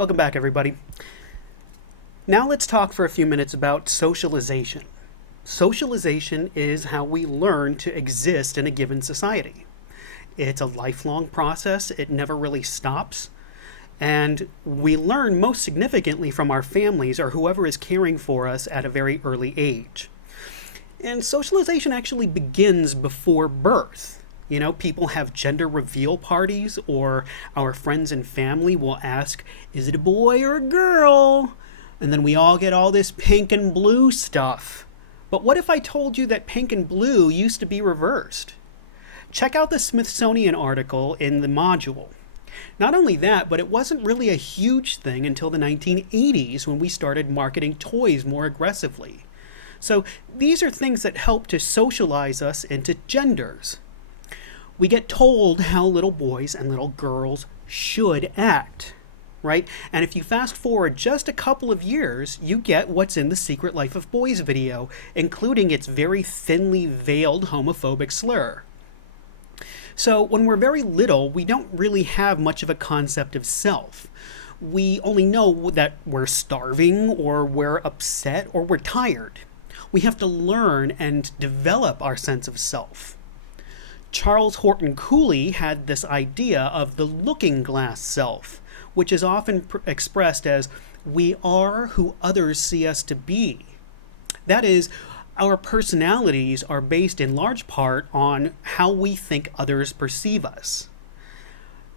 Welcome back, everybody. Now let's talk for a few minutes about socialization. Socialization is how we learn to exist in a given society. It's a lifelong process, it never really stops, and we learn most significantly from our families or whoever is caring for us at a very early age. And socialization actually begins before birth. People have gender reveal parties, or our friends and family will ask, is it a boy or a girl? And then we all get all this pink and blue stuff. But what if I told you that pink and blue used to be reversed? Check out the Smithsonian article in the module. Not only that, but it wasn't really a huge thing until the 1980s when we started marketing toys more aggressively. So these are things that help to socialize us into genders. We get told how little boys and little girls should act, right? And if you fast forward just a couple of years, you get what's in the Secret Life of Boys video, including its very thinly veiled homophobic slur. So when we're very little, we don't really have much of a concept of self. We only know that we're starving, or we're upset, or we're tired. We have to learn and develop our sense of self. Charles Horton Cooley had this idea of the looking glass self, which is often expressed as, we are who others see us to be. That is, our personalities are based in large part on how we think others perceive us.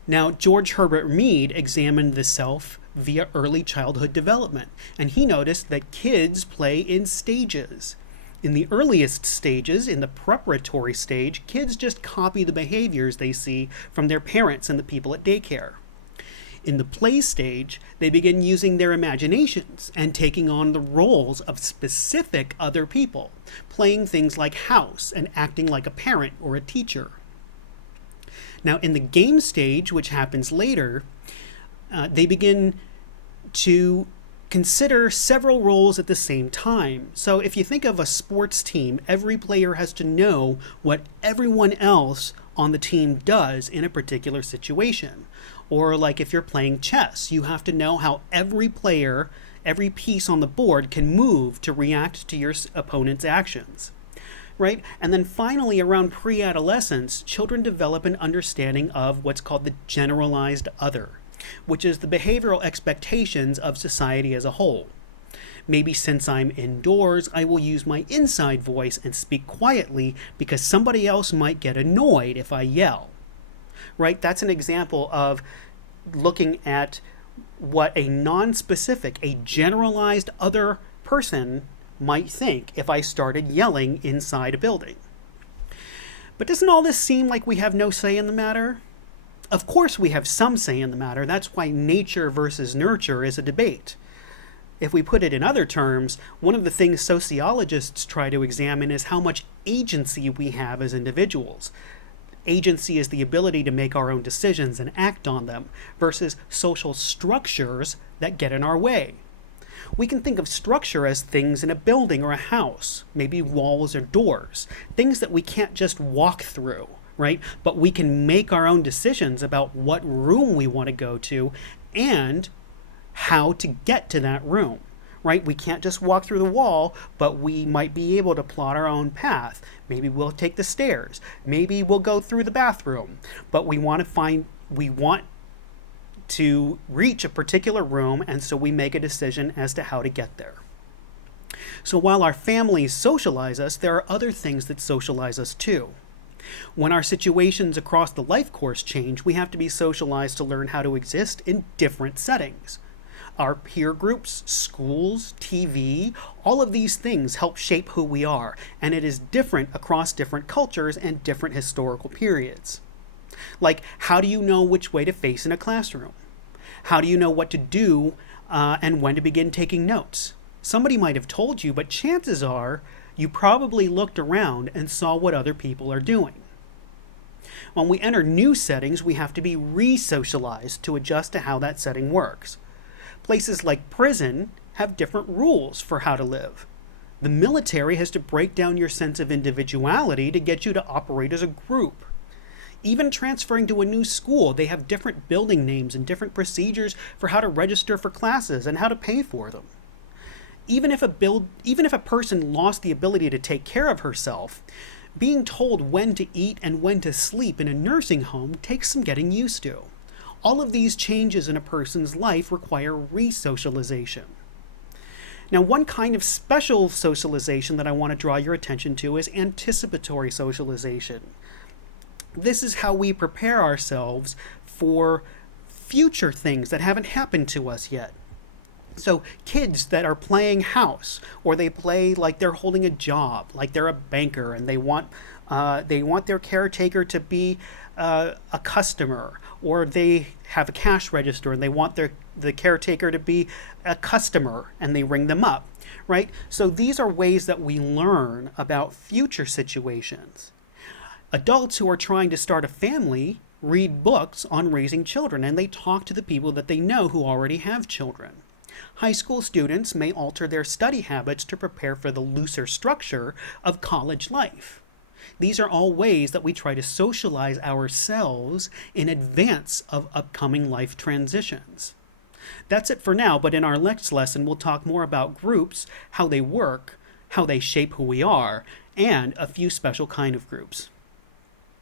Now, George Herbert Mead examined the self via early childhood development, and he noticed that kids play in stages. In the earliest stages, in the preparatory stage, kids just copy the behaviors they see from their parents and the people at daycare. In the play stage, they begin using their imaginations and taking on the roles of specific other people, playing things like house and acting like a parent or a teacher. Now, in the game stage, which happens later, they begin to consider several roles at the same time. So if you think of a sports team, every player has to know what everyone else on the team does in a particular situation. Or like if you're playing chess, you have to know how every player, every piece on the board can move to react to your opponent's actions. Right? And then finally, around pre-adolescence, children develop an understanding of what's called the generalized other, which is the behavioral expectations of society as a whole. Maybe since I'm indoors, I will use my inside voice and speak quietly because somebody else might get annoyed if I yell. Right? That's an example of looking at what a non-specific, a generalized other person might think if I started yelling inside a building. But doesn't all this seem like we have no say in the matter? Of course we have some say in the matter. That's why nature versus nurture is a debate. If we put it in other terms, one of the things sociologists try to examine is how much agency we have as individuals. Agency is the ability to make our own decisions and act on them, versus social structures that get in our way. We can think of structure as things in a building or a house, maybe walls or doors, things that we can't just walk through, right? But we can make our own decisions about what room we want to go to and how to get to that room, right? We can't just walk through the wall, but we might be able to plot our own path. Maybe we'll take the stairs. Maybe we'll go through the bathroom. But we want to reach a particular room, and so we make a decision as to how to get there. So while our families socialize us, there are other things that socialize us too. When our situations across the life course change, we have to be socialized to learn how to exist in different settings. Our peer groups, schools, TV, all of these things help shape who we are, and it is different across different cultures and different historical periods. Like, how do you know which way to face in a classroom? How do you know what to do and when to begin taking notes? Somebody might have told you, but chances are you probably looked around and saw what other people are doing. When we enter new settings, we have to be re-socialized to adjust to how that setting works. Places like prison have different rules for how to live. The military has to break down your sense of individuality to get you to operate as a group. Even transferring to a new school, they have different building names and different procedures for how to register for classes and how to pay for them. Even if a person lost the ability to take care of herself, being told when to eat and when to sleep in a nursing home takes some getting used to. All of these changes in a person's life require re-socialization. Now, one kind of special socialization that I want to draw your attention to is anticipatory socialization. This is how we prepare ourselves for future things that haven't happened to us yet. So kids that are playing house, or they play like they're holding a job, like they're a banker, and they want their caretaker to be a customer, or they have a cash register and they want the caretaker to be a customer, and they ring them up, right? So these are ways that we learn about future situations. Adults who are trying to start a family read books on raising children, and they talk to the people that they know who already have children. High school students may alter their study habits to prepare for the looser structure of college life. These are all ways that we try to socialize ourselves in advance of upcoming life transitions. That's it for now, but in our next lesson, we'll talk more about groups, how they work, how they shape who we are, and a few special kind of groups.